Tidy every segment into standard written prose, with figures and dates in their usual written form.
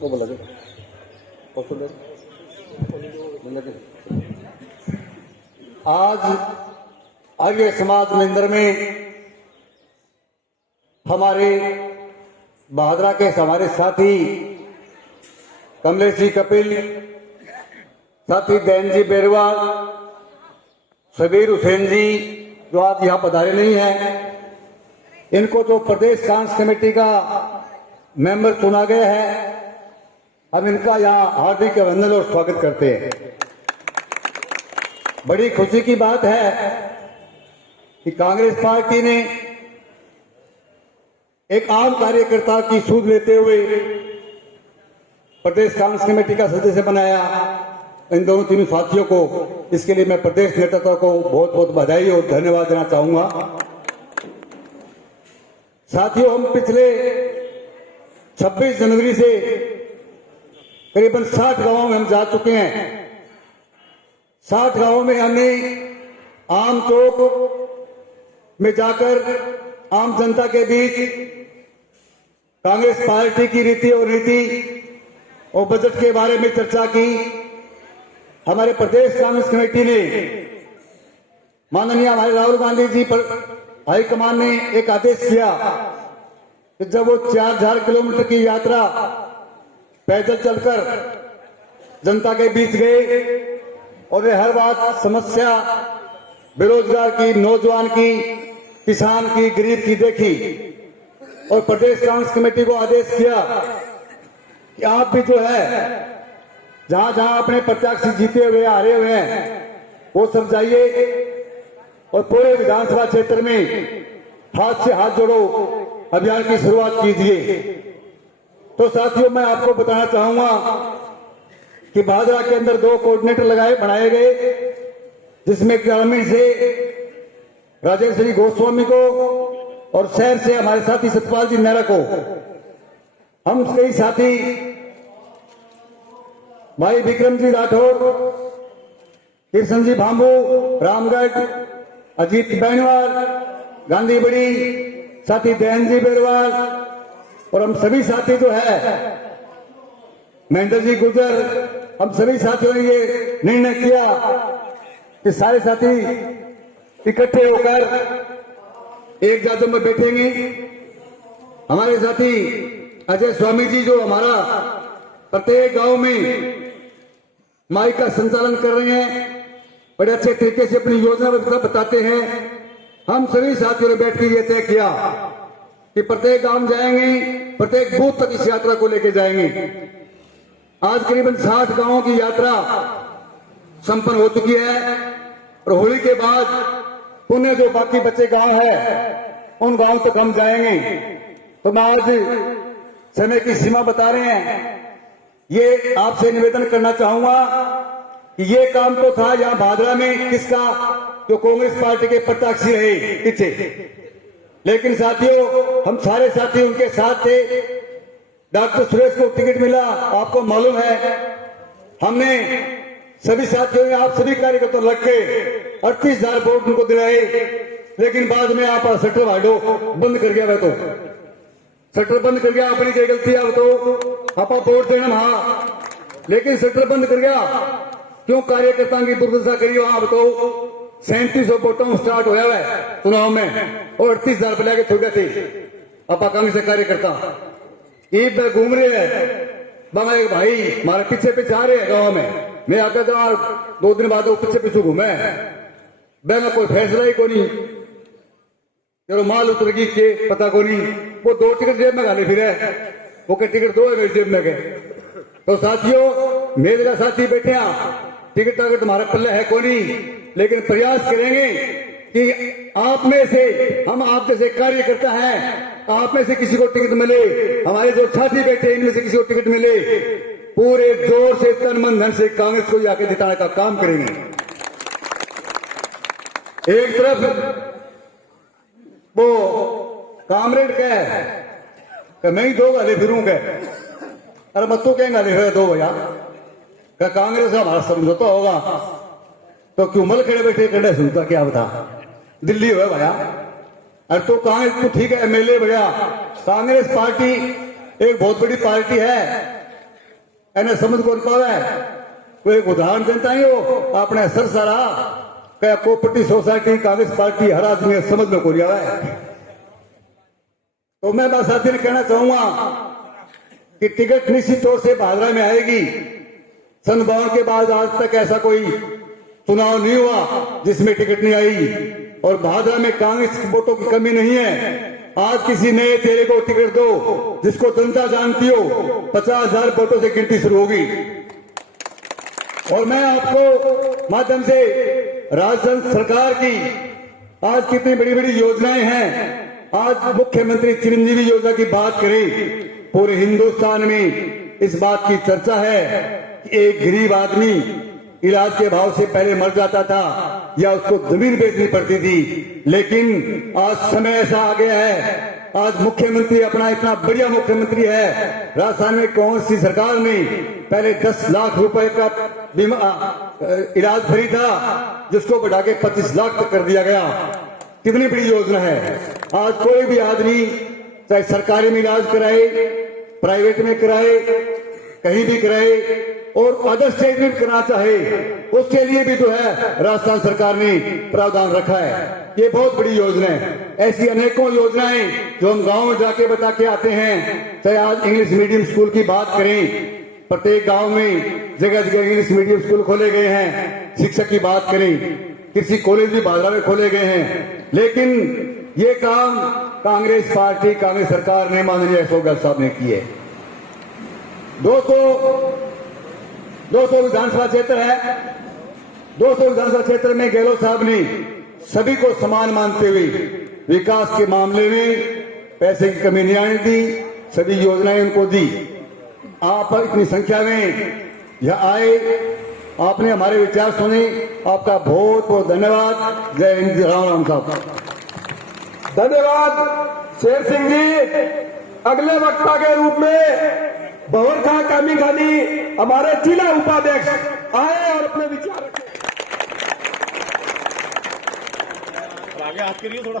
वो बोला आज आर्य समाज महेंद्र में हमारे बहादुरा के हमारे साथी कमलेश जी कपिल, साथी दैन जी बेरवाल, सबीर हुसैन जी जो आज यहाँ पधारे नहीं हैं, इनको जो प्रदेश कांग्रेस कमेटी का मेंबर चुना गया है, हम इनका यहाँ हार्दिक अभिनंदन और स्वागत करते हैं। बड़ी खुशी की बात है कि कांग्रेस पार्टी ने एक आम कार्यकर्ता की सूझ लेते हुए प्रदेश कांग्रेस कमेटी का सदस्य बनाया इन दोनों तीनों साथियों को। इसके लिए मैं प्रदेश नेतृत्व को बहुत बहुत बधाई और धन्यवाद देना चाहूंगा। साथियों, हम पिछले 26 जनवरी से करीबन 60 गांवों में हम जा चुके हैं। 60 गांवों में हमने आम चौक में जाकर आम जनता के बीच कांग्रेस पार्टी की रीति और नीति और बजट के बारे में चर्चा की। हमारे प्रदेश कांग्रेस कमेटी ने माननीय हमारे राहुल गांधी जी पर हाईकमान ने एक आदेश किया कि जब वो 4000 किलोमीटर की यात्रा पैदल चलकर जनता के बीच गए और हर बात समस्या बेरोजगार की, नौजवान की, किसान की, गरीब की देखी और प्रदेश कांग्रेस कमेटी को आदेश किया कि आप भी जो है जहां जहां अपने प्रत्याशी जीते हुए हारे हुए हैं वो सब जाइए और पूरे विधानसभा क्षेत्र में हाथ से हाथ जोड़ो अभियान की शुरुआत कीजिए। तो साथियों, मैं आपको बताना चाहूंगा कि बहादुरा के अंदर 2 कोऑर्डिनेटर बनाए गए, जिसमें ग्रामीण से राजेश्वरी गोस्वामी को और शहर से हमारे साथी सतपाल जी नेहरा को। हम कई साथी भाई विक्रम जी राठौर, कृष्ण जी भांबू, रामगढ़, अजीत बैनवाल, गांधी बड़ी, साथी दैन जी बेरवाल और हम सभी साथी जो है महेंद्र जी गुजर, हम सभी साथियों ने ये निर्णय किया कि सारे साथी इकट्ठे होकर एक जादू में बैठेंगे। हमारे साथी अजय स्वामी जी जो हमारा प्रत्येक गांव में माइक का संचालन कर रहे हैं, बड़े अच्छे तरीके से अपनी योजना बताते हैं। हम सभी साथियों ने बैठकर यह तय किया कि प्रत्येक गांव जाएंगे, प्रत्येक बूथ तक इस यात्रा को लेकर जाएंगे। आज करीबन 60 गांवों की यात्रा संपन्न हो चुकी है और होली के बाद पुनः जो बाकी बचे गांव है उन गांवों तक हम जाएंगे। तो मैं आज समय की सीमा बता रहे हैं, ये आपसे निवेदन करना चाहूंगा कि ये काम तो था यहां भादरा में किसका, जो कांग्रेस पार्टी के प्रत्याशी रहे पीछे, लेकिन साथियों हम सारे साथी उनके साथ थे। डॉक्टर सुरेश को टिकट मिला, आपको मालूम है। हमने सभी साथियों ने, आप सभी कार्यकर्ता लग के 38,000 वोट उनको दिलाए, लेकिन बाद में आप शटर वाडो बंद कर गया। वह तो शटर बंद कर गया, अपनी क्या गलती है तो आप वोट देना हाँ, लेकिन शटर बंद कर गया क्यों? कार्यकर्ताओं की दुर्दशा करी वहां तो 3700 वोटों स्टार्ट होया है चुनाव में और 38,000 पे लेके छोड़ गए थे अपा कांग्रेस से कार्यकर्ता। ईद में घूम रहे हैं बंगा एक भाई हमारे पीछे पीछे आ रहे हैं गांव में। मैं आता था 2 दिन बाद वो पीछे पीछे घूमे, बैंक कोई फैसला ही को नहीं, चलो माल उतर गई के पता को नहीं। वो 2 टिकट जेब में गाले फिर है, वो के टिकट 2 है मेरी जेब में गए। तो साथियों, मेरे का साथी बैठे टिकट अगर तुम्हारा पल्ले है को नहीं, लेकिन प्रयास करेंगे कि आप में से, हम आप जैसे कार्यकर्ता हैं, आप में से किसी को टिकट मिले, हमारे जो साथी बैठे इनमें से किसी को टिकट मिले, पूरे जोर से तन मन धन से कांग्रेस को जाके जिताने का काम करेंगे। एक तरफ वो कामरेड कह मैं ही 2 गाले फिरूंगा, अरे मत तो क्या गाले फिर 2 भैया क्या कांग्रेस का हमारा समझौता होगा तो क्यों मल खड़े बैठे खड़े सुनता क्या बता दिल्ली हो भैया। अरे तो कांग्रेस तो ठीक है एमएलए भैया, कांग्रेस पार्टी एक बहुत बड़ी पार्टी है, એને સમજ કોણ પાવે કોઈ એક ઉદાહરણ દેતા ही हो આપણે સરસારા क्या कोऑपरेटिव सोसाइटी कांग्रेस पार्टी हर आदमी समझ में को रिया है। तो मैं बस साथी ने कहना चाहूंगा कि टिकट निश्चित तौर से भादरा में आएगी। सन 52 के बाद आज तक ऐसा कोई चुनाव नहीं हुआ जिसमें टिकट नहीं आई और भादरा में कांग्रेस की वोटों की कमी नहीं है। आज किसी नए चेहरे को टिकट दो जिसको जनता जानती हो, 50,000 वोटों से गिनती शुरू होगी। और मैं आपको माध्यम से राजस्थान सरकार की आज कितनी बड़ी बड़ी योजनाएं हैं। आज मुख्यमंत्री चिरंजीवी योजना की बात करें, पूरे हिंदुस्तान में इस बात की चर्चा है कि एक गरीब आदमी इलाज के भाव से पहले मर जाता था या उसको जमीन बेचनी पड़ती थी, लेकिन आज समय ऐसा आ गया है। आज मुख्यमंत्री अपना इतना बढ़िया मुख्यमंत्री है, राजस्थान में कौन सी सरकार ने पहले 10 लाख रुपए का बीमा इलाज फ्री था जिसको बढ़ा के 25 लाख तक कर दिया गया। कितनी बड़ी योजना है। आज कोई भी आदमी चाहे सरकारी में इलाज कराए, प्राइवेट में कराए, कहीं भी कराए और अदर स्टेट में करना चाहे उसके लिए भी जो है राजस्थान सरकार ने प्रावधान रखा है। ये बहुत बड़ी योजना है। ऐसी अनेकों योजनाएं जो हम गांव में जाके बता के आते हैं। चाहे आज इंग्लिश मीडियम स्कूल की बात करें, प्रत्येक गांव में जगह जगह इंग्लिश मीडियम स्कूल खोले गए हैं। शिक्षक की बात करें, किसी कॉलेज भी भादरा में खोले गए हैं, लेकिन ये काम कांग्रेस पार्टी कांग्रेस सरकार ने माननीय अशोक गहलोत साहब ने किए। 200 विधानसभा क्षेत्र है। 200 विधानसभा क्षेत्र में गहलोत साहब ने सभी को समान मानते हुए विकास के मामले में पैसे की कमी नहीं आने दी, सभी योजनाएं उनको दी। आप इतनी संख्या में यह आए, आपने हमारे विचार सुने, आपका बहुत बहुत धन्यवाद। जय हिंद, राम राम साहब। धन्यवाद शेर सिंह जी। अगले वक्ता के रूप में भंवर खां कामी खानी हमारे जिला उपाध्यक्ष आए और अपने विचार रखें। आगे हाथ करिए थोड़ा।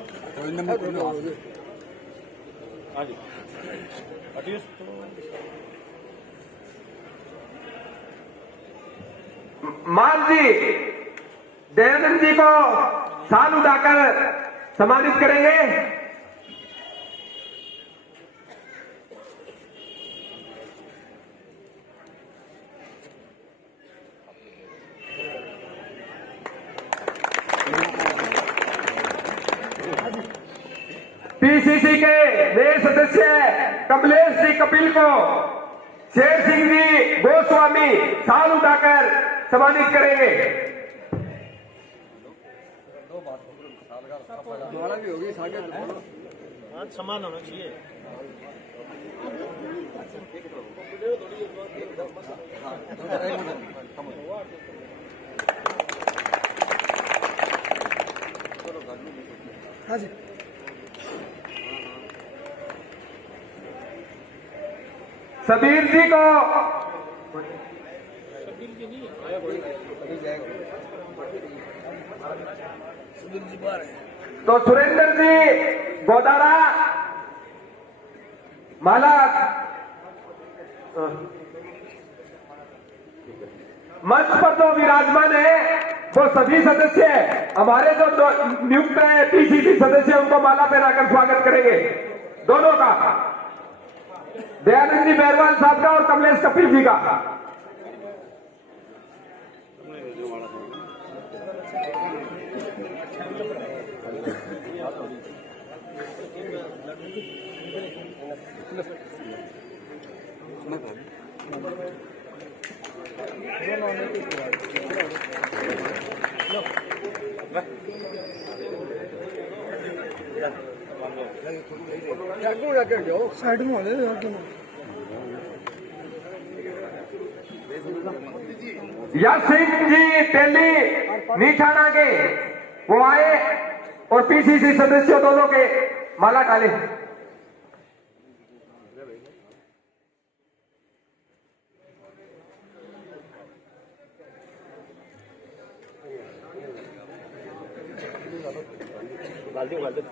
मान जी दयानंद जी को साल उठाकर सम्मानित करेंगे। पीसीसी के नए सदस्य कमलेश जी कपिल को शेर सिंह जी गोस्वामी साल उठाकर सम्मानित करेंगे। समान होना चाहिए। हाँ जी। सबीर जी को तो सुरेंद्र जी गोदारा माला मंच पर जो विराजमान है वो सभी सदस्य हमारे जो नियुक्त है पीसीसी सदस्य उनको माला पहनाकर स्वागत करेंगे दोनों का, दयानंद जी बैरवाल साहब का और कमलेश कपिल जी का। साइड में वाले यश सिंह जी तेली नीठाना के वो आए और पीसीसी सदस्य दोनों के माला डाले।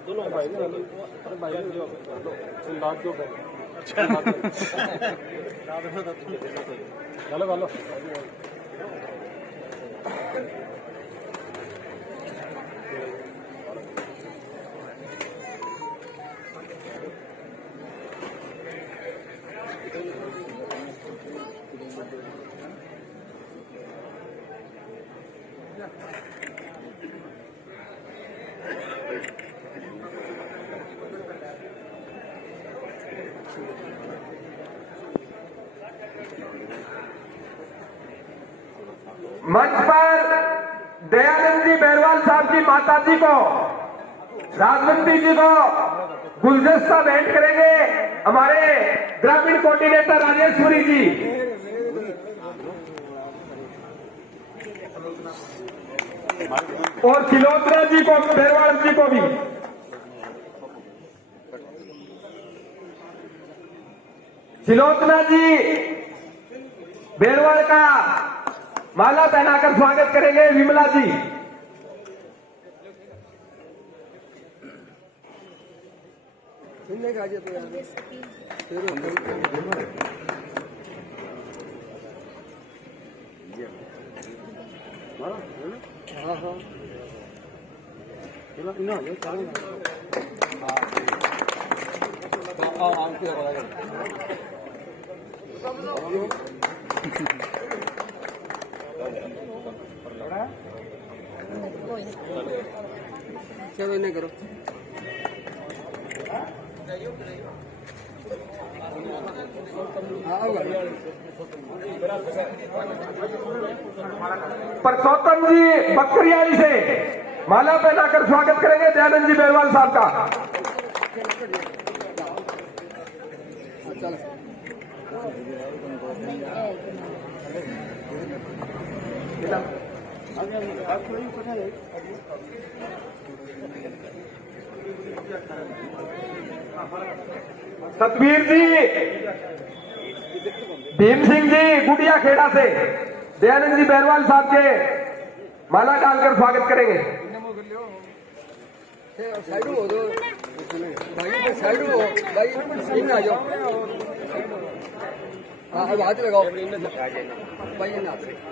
दोनों चलो चलो मंच पर दयानंद जी बैरवाल साहब की माता जी को, राजवंती जी को गुलदस्ता भेंट करेंगे हमारे ग्रामीण कोऑर्डिनेटर राजेश्वरी जी। और सिलोत्रा जी को, बैरवाल जी को भी। सिलोत्रा जी बैरवाल का माला पहनाकर स्वागत करेंगे विमला जी। चलो इन्हें करो। परसोत्तम जी बकरियाली से माला पहनाकर स्वागत करेंगे दयानंद जी बैरवाल साहब का। सतवीर जी, भीम सिंह जी गुड़िया खेड़ा से दयानंद जी बैरवाल साहब के माला डालकर स्वागत करेंगे। साइड हो दो भाई, साइड हो भाई, इन आ जाओ। हाँ अब हाथ लगाओ भाई, इन हाथ लगाओ।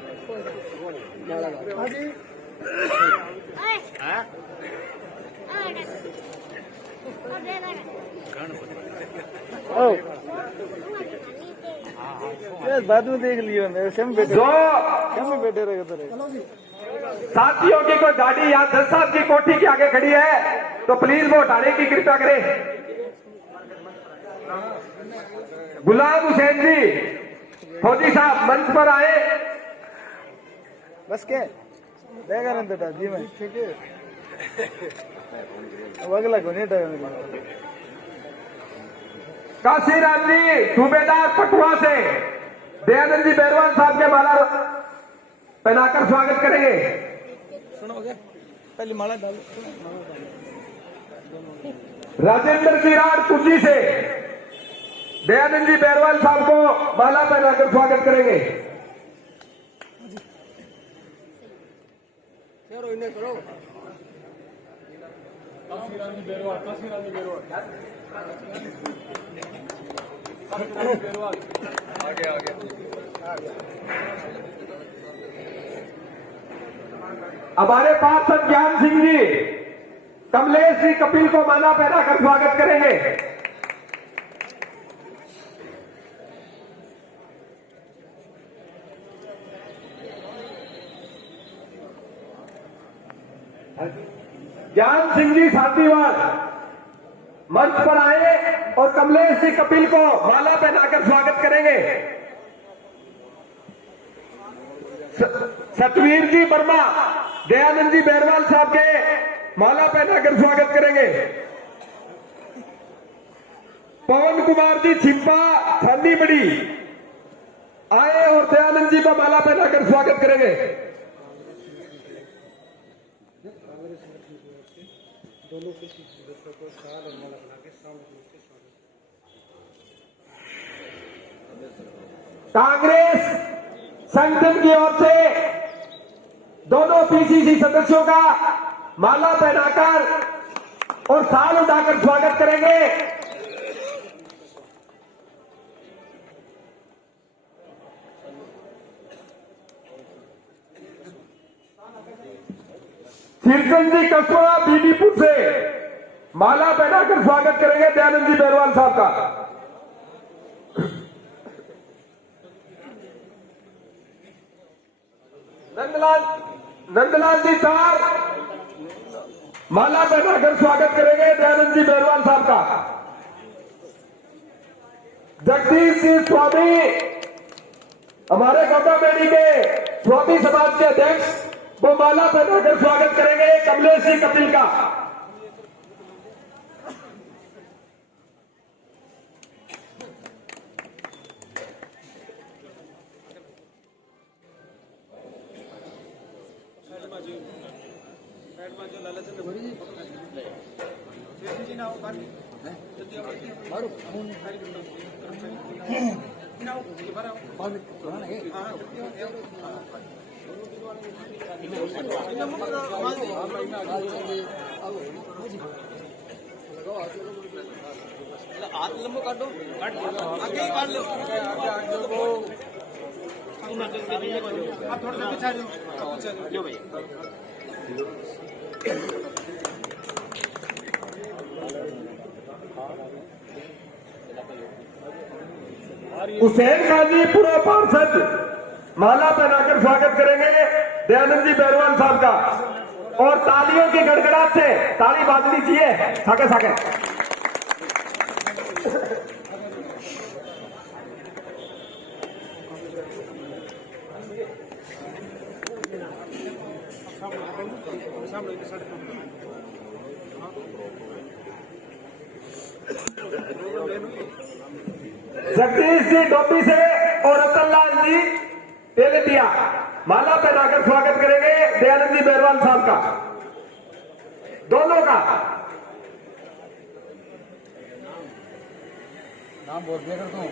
बाद में देख लियो मेरे सेम बैठे बैठे रहे साथियों की कोई गाड़ी यहाँ 10 साहब की कोठी के आगे खड़ी है तो प्लीज वो हटाने की कृपया करें। गुलाम हुसैन जी फौजी साहब मंच पर आए। बस के देगा ना जी मैं ठीक है अब अगला को नहीं टाइम काशीराम जी सूबेदार पटुआ से दयानंद जी बैरवाल साहब के माला पहनाकर स्वागत करेंगे। सुनो क्या पहले माला डालो। राजेंद्र किराड़ तुर्जी से दयानंद जी बैरवाल साहब को माला पहनाकर स्वागत करेंगे। चलो इन्हें करो। आगे आगे हमारे पार्षद ज्ञान सिंह जी कमलेश जी कपिल को माला पहनाकर स्वागत करेंगे। ज्ञान सिंह जी साथीवाल मंच पर आए और कमलेश जी कपिल को माला पहनाकर स्वागत करेंगे। सतवीर जी वर्मा दयानंद जी बैरवाल साहब के माला पहनाकर स्वागत करेंगे। पवन कुमार जी छिप्पा थानी बड़ी आए और दयानंद जी को माला पहनाकर स्वागत करेंगे। कांग्रेस संगठन की ओर से दोनों पीसीसी सदस्यों का माला पहनाकर और साल उठाकर स्वागत करेंगे। शीर्षन जी कस्बा बीबीपुर से माला पहनाकर स्वागत करेंगे दयानंद जी बैरवाल साहब का। नंदलाल जी तार माला पहनाकर स्वागत करेंगे दयानंद जी बैरवाल साहब का। जगदीश सिंह स्वामी हमारे गौड़ा बेड़ी के स्वामी समाज के अध्यक्ष, वो माला पहनाकर स्वागत करेंगे कमलेश जी कपिल का। हाथ लंबो काटो, आगे ही काट लो, आप थोड़ा सा पीछे आ जाओ, लो भाई। हुसैन खाजी पूर्व पार्षद माला पहनाकर स्वागत करेंगे दयानंद जी बैरवाल साहब का। और तालियों की गड़गड़ाहट से ताली बाजनी चाहिए साके साके। जगदीश जी डोबी से और रतनलाल जी तेलतिया माला पहनाकर स्वागत करेंगे दयानंद जी बैरवाल साहब का, दोनों का। नाम बोल दिया करता हूँ।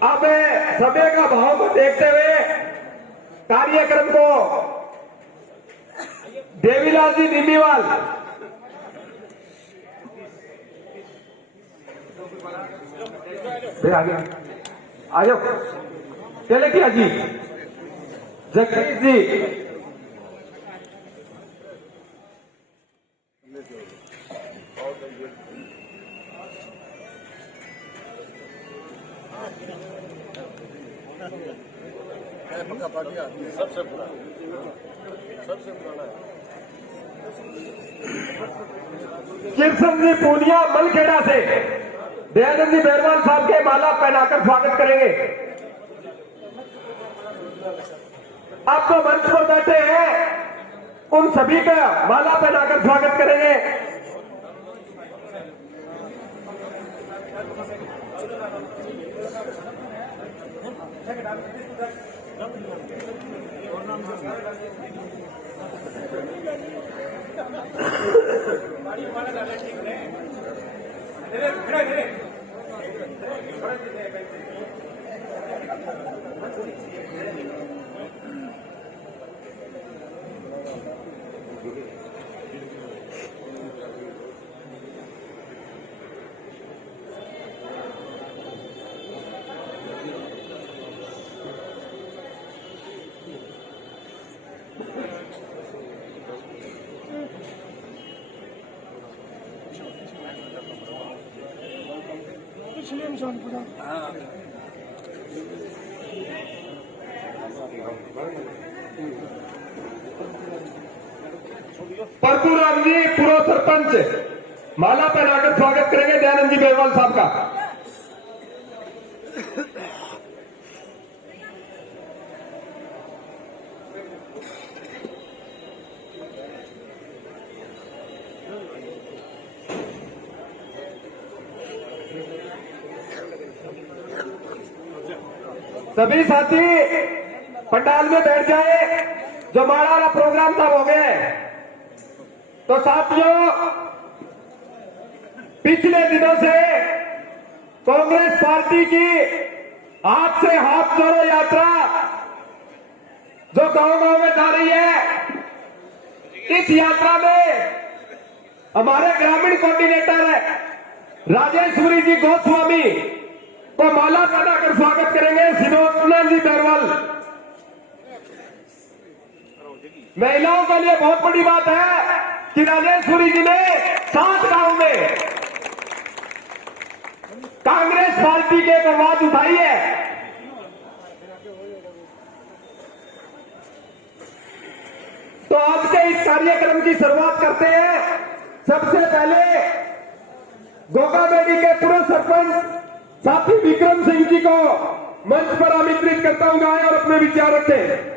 अब समय का भाव को देखते हुए कार्यक्रम को देवीलाल जी निम्बीवाल आ जाओ, चले क्या जी, जगदीश जी, सबसे पुराना किरसन जी पूनिया मलखेड़ा से दयानंद जी बैरवाल साहब के माला पहनाकर स्वागत करेंगे। आप तो मंच पर बैठे हैं, उन सभी का माला पहनाकर स्वागत करेंगे। परशुराम जी पूर्व सरपंच माला पहनाकर स्वागत करेंगे दयानंद जी बैरवाल साहब का। सभी साथी पंडाल में बैठ जाए, जो माड़ा वाला प्रोग्राम था हो गया है। तो साथियों, पिछले दिनों से कांग्रेस पार्टी की हाथ से हाथ जोड़ो यात्रा जो गांव-गांव में जा रही है, इस यात्रा में हमारे ग्रामीण कोऑर्डिनेटर राजेश्वरी जी गोस्वामी को माला पहनाकर स्वागत करेंगे। सिनोदलाल जी बैरवाल। महिलाओं के लिए बहुत बड़ी बात है कि राजेश्वरी जी ने 7 गांव में कांग्रेस पार्टी की एक आवाज उठाई है। तो आज के इस कार्यक्रम की शुरुआत करते हैं। सबसे पहले गोगाबेड़ी के पूर्व सरपंच साथी विक्रम सिंह जी को मंच पर आमंत्रित करता हूं, आए और अपने विचार रखें।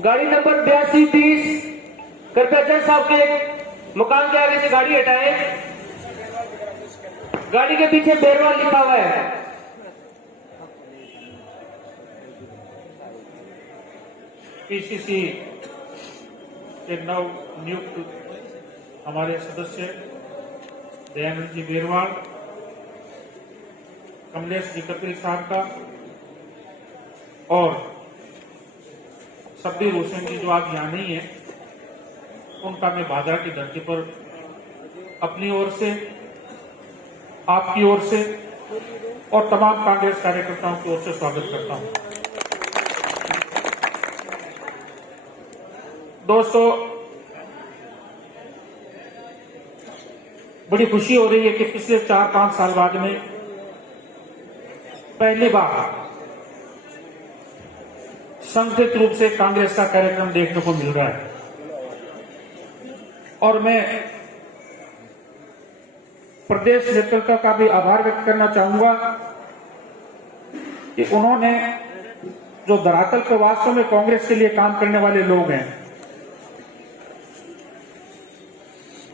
गाड़ी नंबर 8230 कृपया जज साहब के मकान के आगे से गाड़ी हटाएं। गाड़ी के पीछे बैरवाल लिखा हुआ है। पीसीसी के नव नियुक्त हमारे सदस्य दयानंद जी बैरवाल, कमलेश जी कपिल साहब का और सब्बीर हुसैन जी जो आज यहाँ नहीं है, उनका मैं भादरा की धरती पर अपनी ओर से, आपकी ओर से और तमाम कांग्रेस कार्यकर्ताओं की ओर से स्वागत करता हूं। दोस्तों, बड़ी खुशी हो रही है कि पिछले 4-5 साल बाद में पहली बार संगठित रूप से कांग्रेस का कार्यक्रम देखने को मिल रहा है और मैं प्रदेश नेतृत्व का भी आभार व्यक्त करना चाहूंगा कि उन्होंने जो धरातल पर वास्तव में कांग्रेस के लिए काम करने वाले लोग हैं,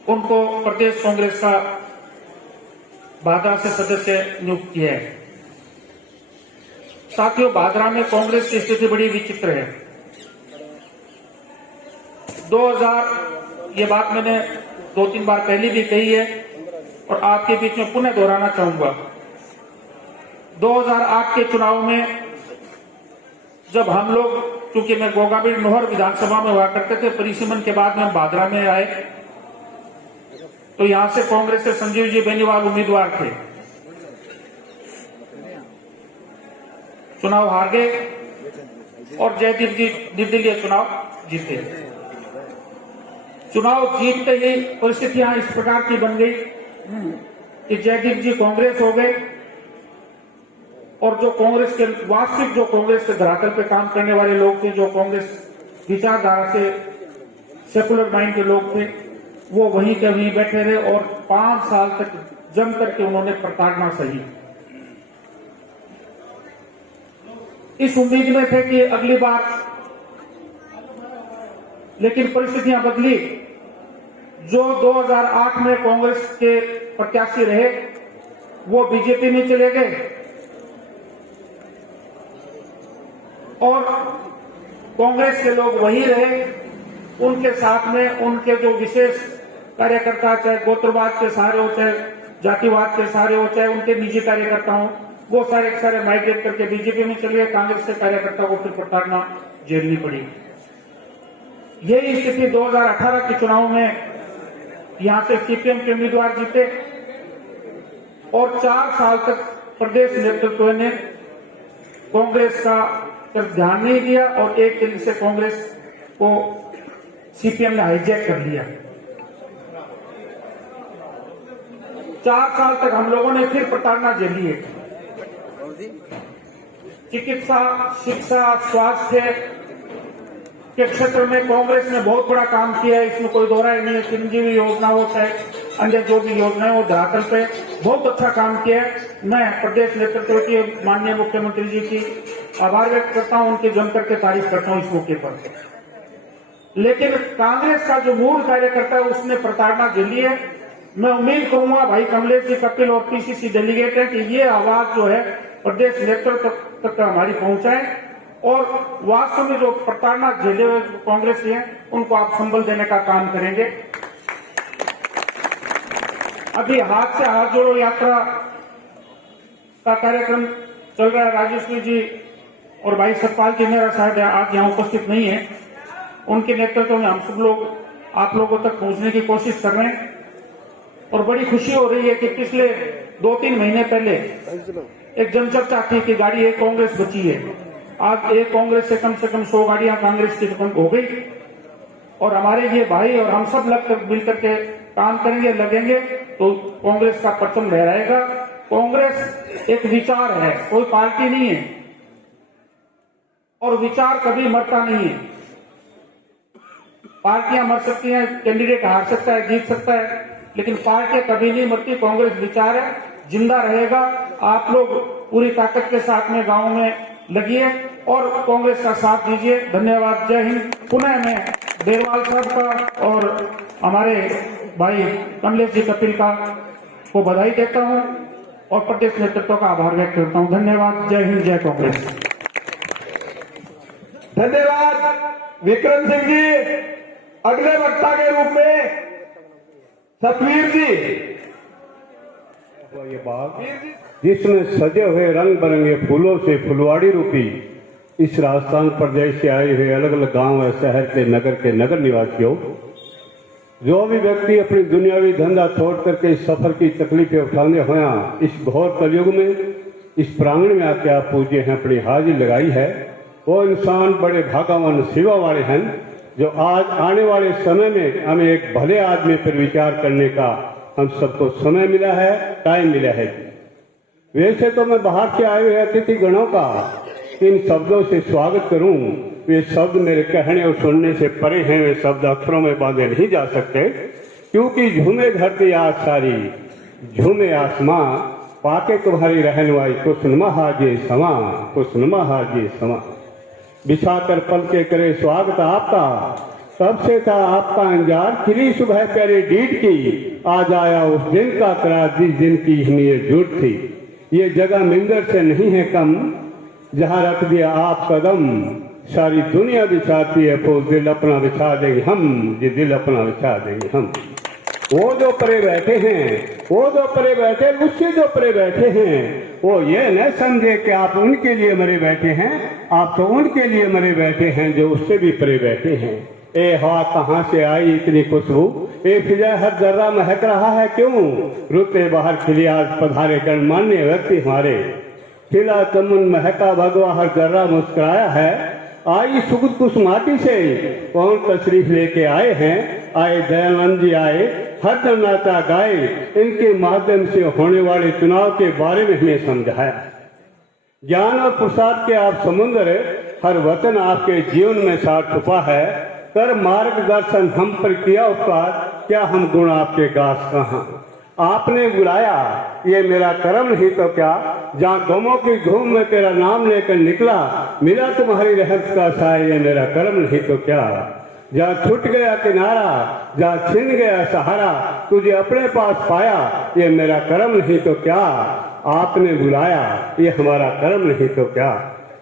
उनको प्रदेश कांग्रेस का भादरा से सदस्य नियुक्त किया है। साथियों, भादरा में कांग्रेस की स्थिति बड़ी विचित्र है। 2000 ये बात मैंने 2-3 बार पहले भी कही है और आपके बीच में पुनः दोहराना चाहूंगा। 2008 के चुनाव में जब हम लोग, क्योंकि मैं गोगाबेड़ी नोहर विधानसभा में हुआ करते थे, परिसीमन के बाद में हम भादरा में आए, तो यहां से कांग्रेस से संजीव जी बेनीवाल उम्मीदवार थे। चुनाव हार गए और जयदीप जी निर्दलीय चुनाव जीते। चुनाव जीतते ही परिस्थितियां इस प्रकार की बन गई कि जयदीप जी कांग्रेस हो गए और जो कांग्रेस के वास्तविक, जो कांग्रेस के धरातल पे काम करने वाले लोग थे, जो कांग्रेस विचारधारा से सेकुलर माइंड के लोग थे, वो वहीं के वहीं बैठे रहे और 5 साल तक जम करके उन्होंने प्रताड़ना सही। इस उम्मीद में थे कि अगली बार, लेकिन परिस्थितियां बदली। जो 2008 में कांग्रेस के प्रत्याशी रहे वो बीजेपी में चले गए और कांग्रेस के लोग वही रहे। उनके साथ में उनके जो विशेष कार्यकर्ता, चाहे गोत्रवाद के सहारे हो, चाहे जातिवाद के सहारे हो, चाहे उनके निजी कार्यकर्ता हो, वो सारे माइग्रेट करके बीजेपी में चले गए। कांग्रेस के कार्यकर्ता को फिर प्रताड़ना झेलनी पड़ी। यही स्थिति 2018 के चुनाव में यहां से सीपीएम के उम्मीदवार जीते और 4 साल तक प्रदेश नेतृत्व ने कांग्रेस का पर ध्यान नहीं दिया और एक दिन से कांग्रेस को सीपीएम ने हाईजैक कर लिया। 4 साल तक हम लोगों ने फिर प्रताड़ना झेली है। चिकित्सा, शिक्षा, स्वास्थ्य के क्षेत्र में कांग्रेस ने बहुत बड़ा काम किया है, इसमें कोई दोहराई नहीं है। संजीवनी योजना हो, चाहे अन्य जो भी योजना हो, धरातल पे बहुत अच्छा काम किया है। मैं प्रदेश नेतृत्व की, माननीय मुख्यमंत्री जी की आभार व्यक्त करता हूं, उनकी जम करके तारीफ करता हूं इस मौके पर। लेकिन कांग्रेस का जो मूल कार्यकर्ता है उसने प्रताड़ना झेली है मैं उम्मीद करूंगा भाई कमलेश जी कपिल और पीसीसी डेलीगेट है कि ये आवाज जो है प्रदेश नेतृत्व तक हमारी पहुंचाए और वास्तव में जो प्रताड़ना झेले हुए कांग्रेस के हैं उनको आप संबल देने का काम करेंगे। अभी हाथ से हाथ जोड़ो यात्रा का कार्यक्रम चल रहा है। राजेश्वरी जी और भाई सतपाल जी मेरा शायद आज यहाँ उपस्थित नहीं है, उनके नेतृत्व में हम सब लोग आप लोगों तक पहुंचने की कोशिश कर रहे हैं और बड़ी खुशी हो रही है कि पिछले 2-3 महीने पहले एक जनचर्चा थी कि गाड़ी एक कांग्रेस बची है। आज एक कांग्रेस से कम 100 गाड़ियां कांग्रेस की खत्म हो गई और हमारे ये भाई और हम सब मिलकर के काम करेंगे, लगेंगे तो कांग्रेस का परचम लहराएगा। कांग्रेस एक विचार है, कोई पार्टी नहीं है और विचार कभी मरता नहीं है। पार्टियां मर सकती हैं, कैंडिडेट हार सकता है, जीत सकता है, लेकिन पार्टियां कभी नहीं मरती। कांग्रेस विचार है, जिंदा रहेगा। आप लोग पूरी ताकत के साथ में गांव में लगिए और कांग्रेस का साथ दीजिए। धन्यवाद, जय हिंद। पुनः मैं बेरवाल साहब का और हमारे भाई कमलेश जी कपिल का को बधाई देता हूं और प्रदेश नेतृत्व का आभार व्यक्त करता हूं। धन्यवाद, जय हिंद, जय कांग्रेस। धन्यवाद विक्रम सिंह जी। अगले वक्ता के रूप में सतवीर जी। ये बाग जिसमें सजे हुए रंग बिरंगे फूलों से फुलवाड़ी रूपी इस राजस्थान प्रदेश से आए हुए अलग अलग गांव और शहर के नगर निवासियों, जो भी व्यक्ति अपनी दुनियावी धंधा छोड़ करके इस सफर की तकलीफें उठाने हुआ इस घोर कलयुग में इस प्रांगण में आके आप पूजे हैं, अपनी हाजिरी लगाई है, वो इंसान बड़े भाग्यवान सेवा वाले हैं जो आज आने वाले समय में हमें एक भले आदमी पर विचार करने का हम सबको समय मिला है, टाइम मिला है। वैसे तो मैं बाहर से आए हुए अतिथि गणों का इन शब्दों से स्वागत करूं, वे शब्द मेरे कहने और सुनने से परे हैं, वे शब्द अक्षरों में बांधे नहीं जा सकते, क्योंकि झूमे धरती आज सारी, झूमे आसमां, पाके तुम्हारी रहनुमाई, कुसनुमा हाजे समा, कुसनुमा हाजे समा। बिछाकर पल के करे स्वागत आपका, तब से था आपका अंजार, खिली सुबह प्यारे डीड की, आज आया उस दिन का करार जिस दिन की हमें झूठ थी। ये जगह मिंदर से नहीं है कम, जहां रख दिया आप कदम, सारी दुनिया बिछाती है, वो दिल अपना बिछा देंगे हम, ये दिल अपना बिछा देंगे हम। वो जो परे बैठे हैं, वो जो परे बैठे, मुझसे जो परे बैठे हैं, वो ये न समझे कि आप उनके लिए मरे बैठे हैं, आप तो उनके लिए मरे बैठे हैं जो उससे भी परे बैठे हैं। ए हवा कहाँ से आई इतनी खुशबू, ए फिजा हर जर्रा महक रहा है क्यों, रुते बाहर खिली आज पधारे गणमान्य व्यक्ति हमारे, खिला चमन महका भगवा हर जर्रा मुस्कुराया है, आई सुगुद कुछ माटी से कौन तशरीफ लेके आए हैं, आए दयानंद जी आए, हर नाता गाए, इनके माध्यम से होने वाले चुनाव के बारे में हमें समझाया। ज्ञान और प्रसाद के आप समुद्र, हर वचन आपके जीवन में साथ छुपा है, कर मार्गदर्शन हम पर किया उपकार, क्या हम गुण आपके गास कहाँ। आपने बुलाया ये मेरा कर्म नहीं तो क्या, जहाँ गमों की धूम में तेरा नाम लेकर निकला, मिला तुम्हारी रहमत का साया, ये मेरा कर्म नहीं तो क्या। जहाँ छूट गया किनारा, जहाँ छिन गया सहारा, तुझे अपने पास पाया, ये मेरा कर्म नहीं तो क्या। आपने बुलाया ये हमारा कर्म नहीं तो क्या।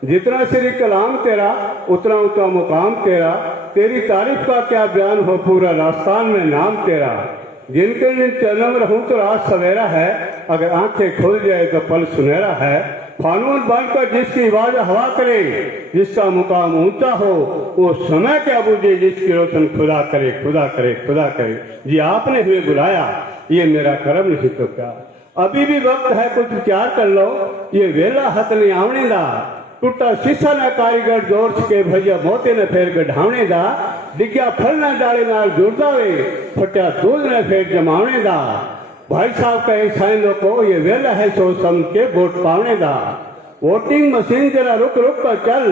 जितना श्री कलाम तेरा उतना ऊंचा मुकाम तेरा, तेरी तारीफ का क्या बयान हो पूरा राजस्थान में नाम तेरा। जिनके चरणों में रहूं तो रात सवेरा है, अगर आंखें खुल जाए तो पल सुनहरा है। फानून बनकर जिसकी आवाज हवा करे, जिसका मुकाम ऊंचा हो, वो समय क्या बुझे जिसकी रोशन खुदा करे, खुदा करे, खुदा करे। जी आपने हमें बुलाया ये मेरा कर्म नहीं तो क्या। अभी भी वक्त है कुछ विचार कर लो, ये वेला हथ नहीं आवने दा, टूटा शीशा न कारीगर जोर के भैया मोते न फेर गढ़ावने दा, डिग्या फल न डाले नाल जुड़दा वे, फटिया दूध न फेर जमावने दा। भाई साहब कहे साइंदों को ये वेला है सो सम के वोट पावने दा। वोटिंग मशीन जरा रुक रुक कर चल,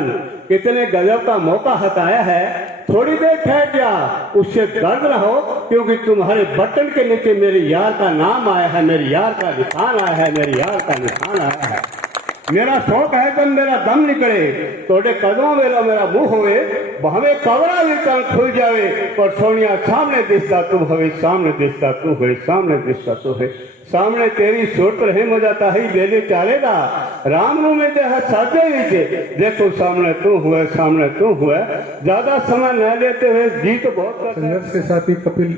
कितने गजब का मौका हटाया है, थोड़ी देर ठहर जा, उससे दर्द न हो, क्योंकि तुम्हारे बटन के नीचे मेरे यार का नाम आया है, मेरे यार का निशान आया है, मेरे यार का निशान आया है। मेरा शौक है जब मेरा दम निकले तोड़े कदमों वेला मेरा मुंह होवे भावे कवरा भी कण खुल जावे और सोनिया सामने दिसता तू होवे सामने दिसता तू होवे सामने दिसता तू है सामने तेरी सोट रहे हो जाता है बेले चालेगा राम रू में देह साजे नीचे देखो सामने तू हुए ज्यादा समय न लेते हुए जीत बहुत संघर्ष के साथी कपिल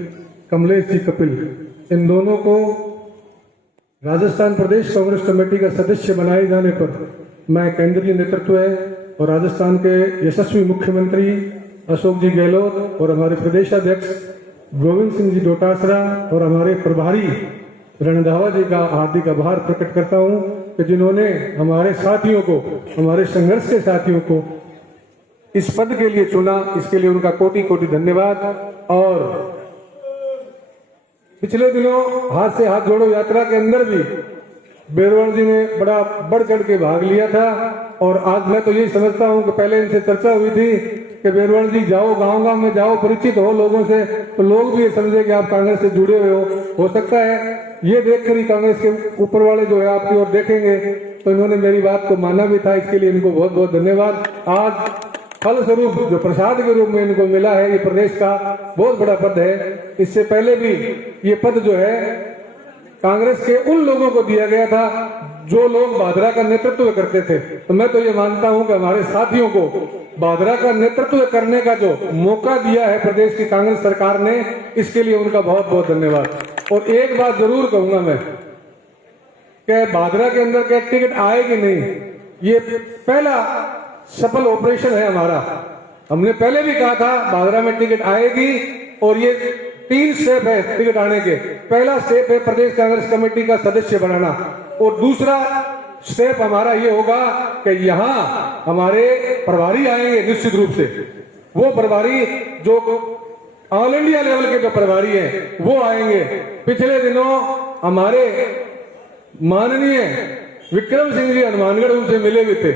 कमलेश जी कपिल इन दोनों को राजस्थान प्रदेश कांग्रेस कमेटी का सदस्य बनाए जाने पर मैं केंद्रीय नेतृत्व और राजस्थान के यशस्वी मुख्यमंत्री अशोक जी गहलोत और हमारे प्रदेशाध्यक्ष गोविंद सिंह जी डोटासरा और हमारे प्रभारी रणधावा जी का हार्दिक आभार प्रकट करता हूं कि जिन्होंने हमारे साथियों को हमारे संघर्ष के साथियों को इस पद के लिए चुना, इसके लिए उनका कोटि कोटि धन्यवाद। और पिछले दिनों हाथ से हाथ जोड़ो यात्रा के अंदर भी बेरवाल जी ने बड़ा बढ़ चढ़ के भाग लिया था और आज मैं तो यही समझता हूं कि पहले इनसे चर्चा हुई थी कि बेरवाल जी जाओ गांव में जाओ परिचित हो लोगों से तो लोग भी ये समझे कि आप कांग्रेस से जुड़े हुए हो सकता है ये देखकर ही कांग्रेस के ऊपर वाले जो है आपकी ओर देखेंगे। तो इन्होंने मेरी बात को माना भी था, इसके लिए इनको बहुत बहुत धन्यवाद। आज फल स्वरूप जो प्रसाद के रूप में इनको मिला है ये प्रदेश का बहुत बड़ा पद है। इससे पहले भी ये पद जो है कांग्रेस के उन लोगों को दिया गया था जो लोग भादरा का नेतृत्व करते थे। तो मैं तो ये मानता हूं कि हमारे साथियों को भादरा का नेतृत्व करने का जो मौका दिया है प्रदेश की कांग्रेस सरकार ने, इसके लिए उनका बहुत बहुत धन्यवाद। और एक बात जरूर कहूंगा मैं कि भादरा के अंदर क्या टिकट आए कि नहीं, ये पहला सफल ऑपरेशन है हमारा। हमने पहले भी कहा था भादरा में टिकट आएगी और ये 3 स्टेप है टिकट आने के। पहला स्टेप है प्रदेश कांग्रेस कमेटी का सदस्य बनाना और दूसरा स्टेप हमारा ये होगा कि यहाँ हमारे प्रभारी आएंगे निश्चित रूप से। वो प्रभारी जो ऑल इंडिया लेवल के जो प्रभारी हैं वो आएंगे। पिछले दिनों हमारे माननीय विक्रम सिंह जी हनुमानगढ़ उनसे मिले हुए थे,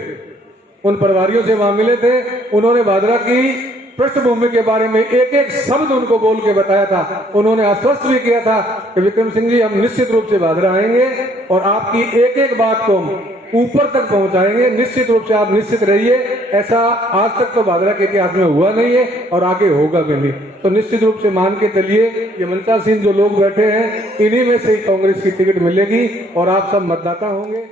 उन प्रभारियों से वहां मिले थे। उन्होंने भादरा की पृष्ठभूमि के बारे में एक एक शब्द उनको बोल के बताया था। उन्होंने आश्वस्त भी किया था कि विक्रम सिंह जी हम निश्चित रूप से भादरा आएंगे और आपकी एक एक बात को हम ऊपर तक पहुंचाएंगे। निश्चित रूप से आप निश्चित रहिए, ऐसा आज तक तो भादरा के इतिहास में हुआ नहीं है और आगे होगा भी नहीं। तो निश्चित रूप से मान के चलिए ये मनसा सिंह जो लोग बैठे हैं इन्हीं में से ही कांग्रेस की टिकट मिलेगी और आप सब मतदाता होंगे।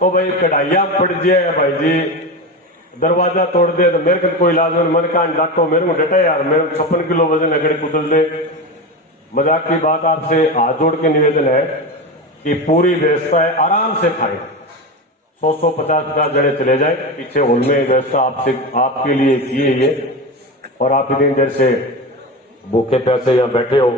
ओ भाई कढ़ाइया पड़ जाए भाई जी दरवाजा तोड़ दे तो मेरे को कोई इलाज नहीं। मन का डांटो मेरे को डटा यार, मेरे 56 किलो वजन अगड़े कुचल दे। मजाक की बात, आपसे हाथ जोड़ के निवेदन है कि पूरी व्यवस्था है, आराम से खाए। 100-150 जने चले जाए, पीछे हॉल में व्यवस्था आपसे आपके लिए की है ये। और आप इतनी देर से भूखे प्यासे यहाँ बैठे हो,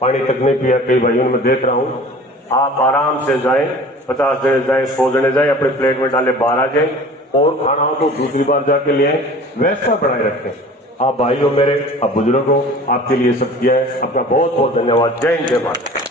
पानी तक नहीं पिया कई भाइयों में देख रहा हूं। आप आराम से जाएं, 50 जने जाए, 100 जने जाए, अपने प्लेट में डाले बाहर आ जाए और खाना हो तो दूसरी बार जाके ले आए। व्यवस्था बनाए रखें। आप भाई हो मेरे, आप बुजुर्ग हो, आपके लिए सब किया है। आपका बहुत बहुत धन्यवाद। जय हिंद, जय भारत।